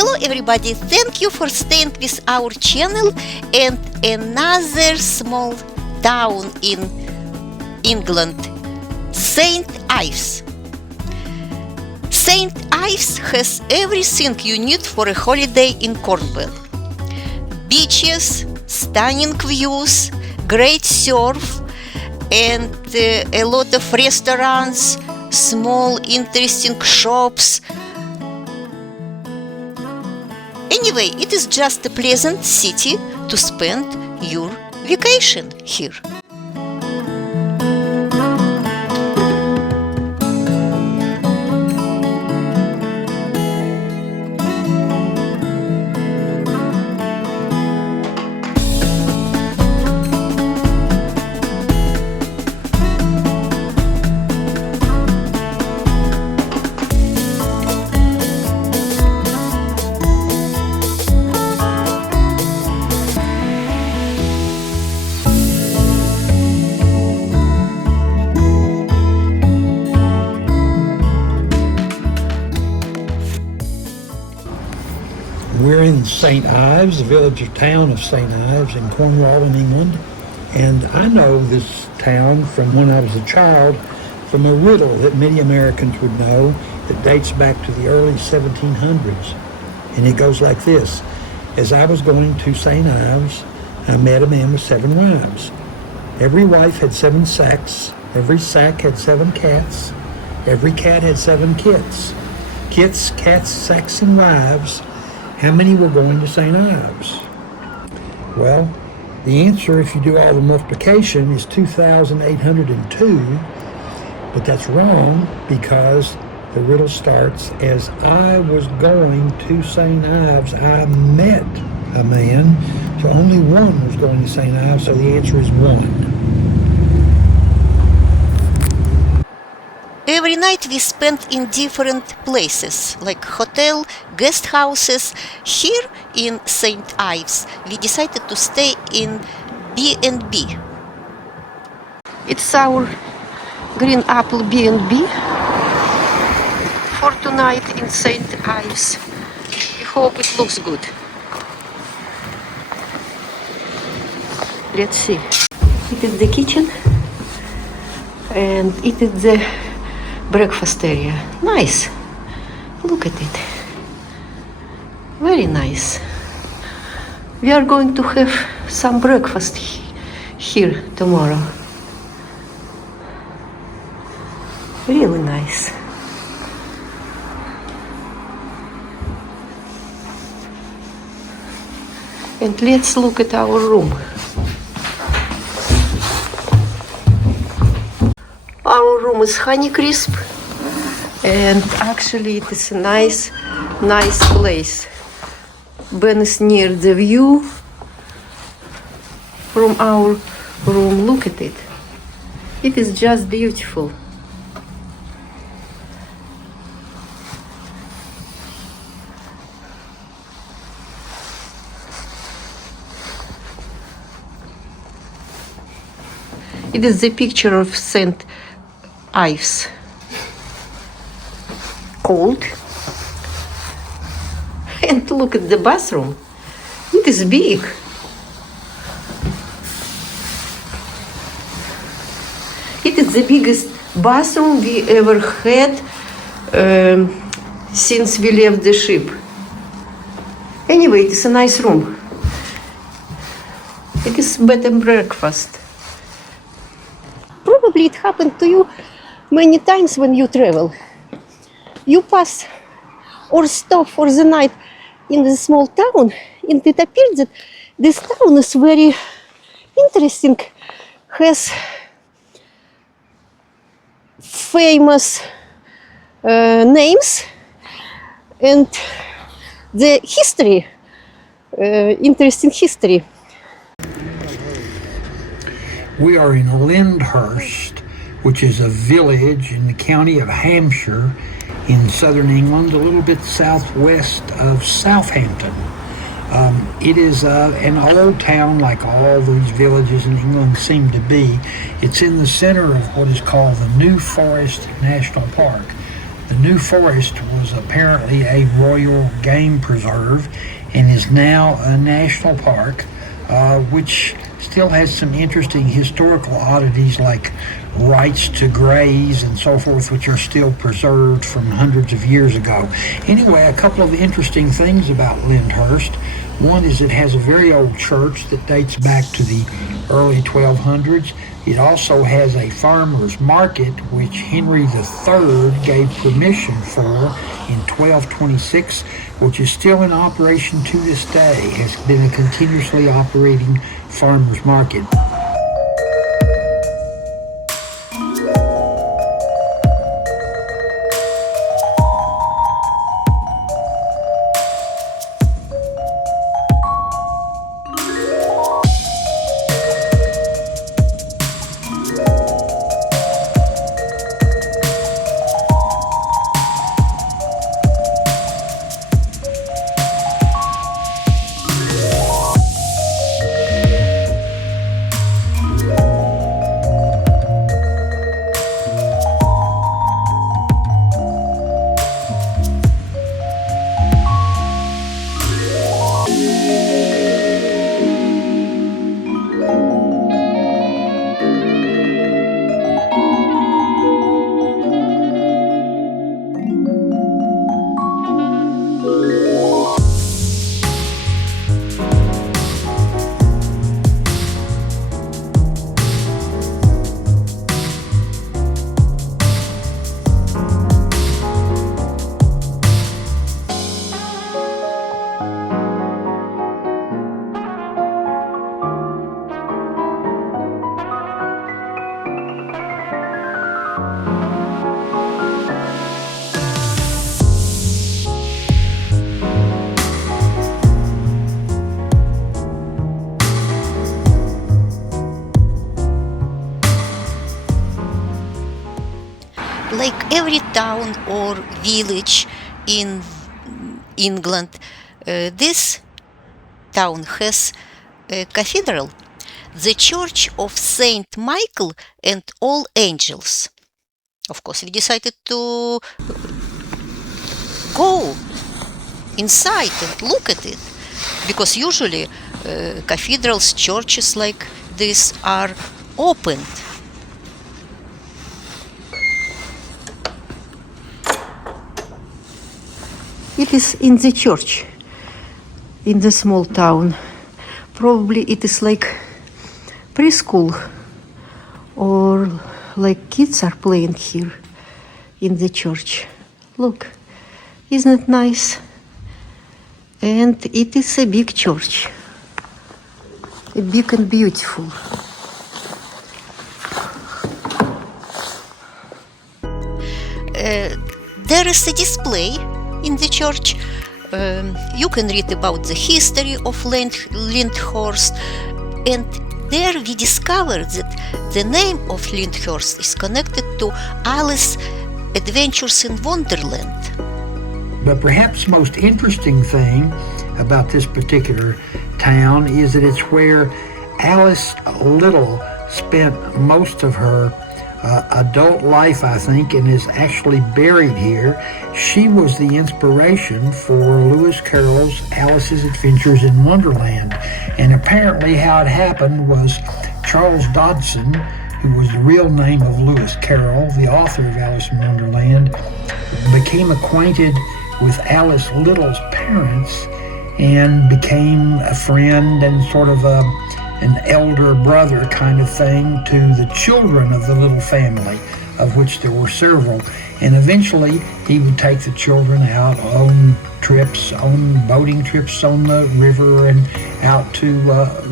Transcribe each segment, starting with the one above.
Hello everybody, thank you for staying with our channel and another small town in England, St. Ives. St. Ives has everything you need for a holiday in Cornwall. Beaches, stunning views, great surf, and a lot of restaurants, small interesting shops. Anyway, it is just a pleasant city to spend your vacation here. We're in St. Ives, the village or town of St. Ives in Cornwall in England. And I know this town from when I was a child from a riddle that many Americans would know that dates back to the early 1700s. And it goes like this. As I was going to St. Ives, I met a man with 7 wives. Every wife had 7 sacks. Every sack had 7 cats. Every cat had 7 kits. Kits, cats, sacks, and wives. How many were going to St. Ives? Well, the answer, if you do all the multiplication, is 2,802, but that's wrong because the riddle starts, as I was going to St. Ives, I met a man, so only one was going to St. Ives, so the answer is 1. Every night we spent in different places, like hotel, guest houses. Here in St. Ives, we decided to stay in B&B. It's our Green Apple B&B for tonight in St. Ives. We hope it looks good. Let's see. It is the kitchen and it is the breakfast area. Nice. Look at it. Very nice. We are going to have some breakfast here tomorrow. Really nice. And let's look at our room. Our room is Honeycrisp, and actually it is a nice place. Ben is near the view from our room. Look at it. It is just beautiful. It is the picture of St. Ives. Cold. And look at the bathroom. It is big. It is the biggest bathroom we ever had since we left the ship. Anyway, it is a nice room. It is bed and breakfast. Probably it happened to you many times when you travel. You pass or stop for the night in the small town, and it appears that this town is very interesting, has famous names, and the history, interesting history. We are in Lyndhurst, which is a village in the county of Hampshire in southern England, a little bit southwest of Southampton. It is an old town like all these villages in England seem to be. It's in the center of what is called the New Forest National Park. The New Forest was apparently a royal game preserve and is now a national park, which still has some interesting historical oddities like rights to graze and so forth, which are still preserved from hundreds of years ago. Anyway, a couple of interesting things about Lyndhurst. One is it has a very old church that dates back to the early 1200s. It also has a farmer's market, which Henry III gave permission for in 1226, which is still in operation to this day. It has been a continuously operating farmer's market. Like every town or village in England, this town has a cathedral, the Church of Saint Michael and All Angels. Of course, we decided to go inside and look at it, because usually cathedrals, churches like this are opened. It is in the church, in the small town. Probably it is like preschool, or like kids are playing here in the church. Look, isn't it nice? And it is a big church, big and beautiful. There is a display in the church. You can read about the history of Lyndhurst, and there we discovered that the name of Lyndhurst is connected to Alice's Adventures in Wonderland. But perhaps the most interesting thing about this particular town is that it's where Alice Little spent most of her adult life, I think, and is actually buried here. She was the inspiration for Lewis Carroll's Alice's Adventures in Wonderland. And apparently how it happened was Charles Dodson, who was the real name of Lewis Carroll, the author of Alice in Wonderland, became acquainted with Alice Little's parents and became a friend and sort of an elder brother kind of thing to the children of the little family, of which there were several. And eventually he would take the children out on trips, on boating trips on the river, and out to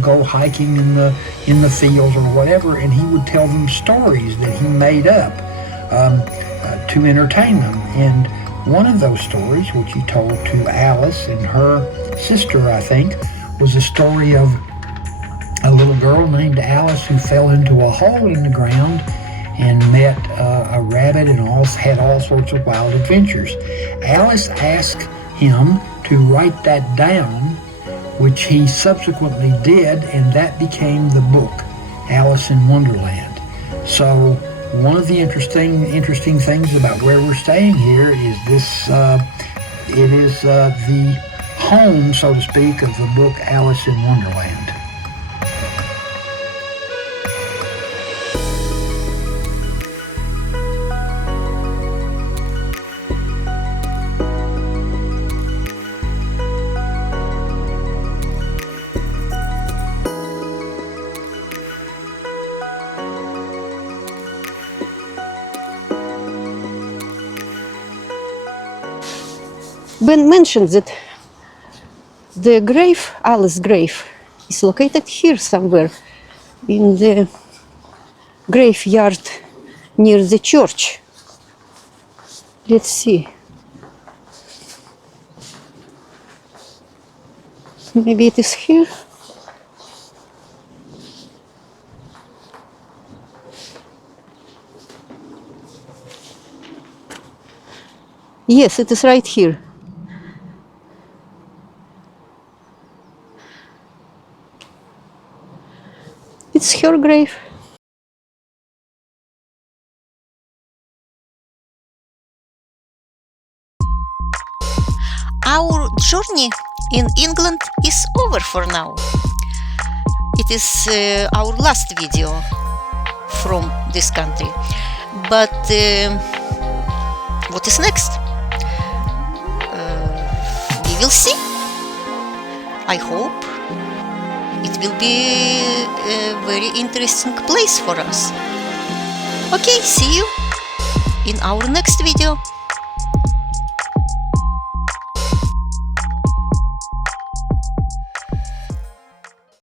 go hiking in the fields or whatever, and he would tell them stories that he made up to entertain them. And one of those stories, which he told to Alice and her sister, I think, was a story of a little girl named Alice who fell into a hole in the ground and met a rabbit and had all sorts of wild adventures. Alice asked him to write that down, which he subsequently did, and that became the book, Alice in Wonderland. So One of the interesting things about where we're staying here is this. It is the home, so to speak, of the book Alice in Wonderland. Ben mentioned that the grave, Alice's grave, is located here somewhere in the graveyard near the church. Let's see. Maybe it is here. Yes, it is right here. It's her grave. Our journey in England is over for now. It is our last video from this country. But what is next? We will see. I hope it will be a very interesting place for us. Okay, see you in our next video.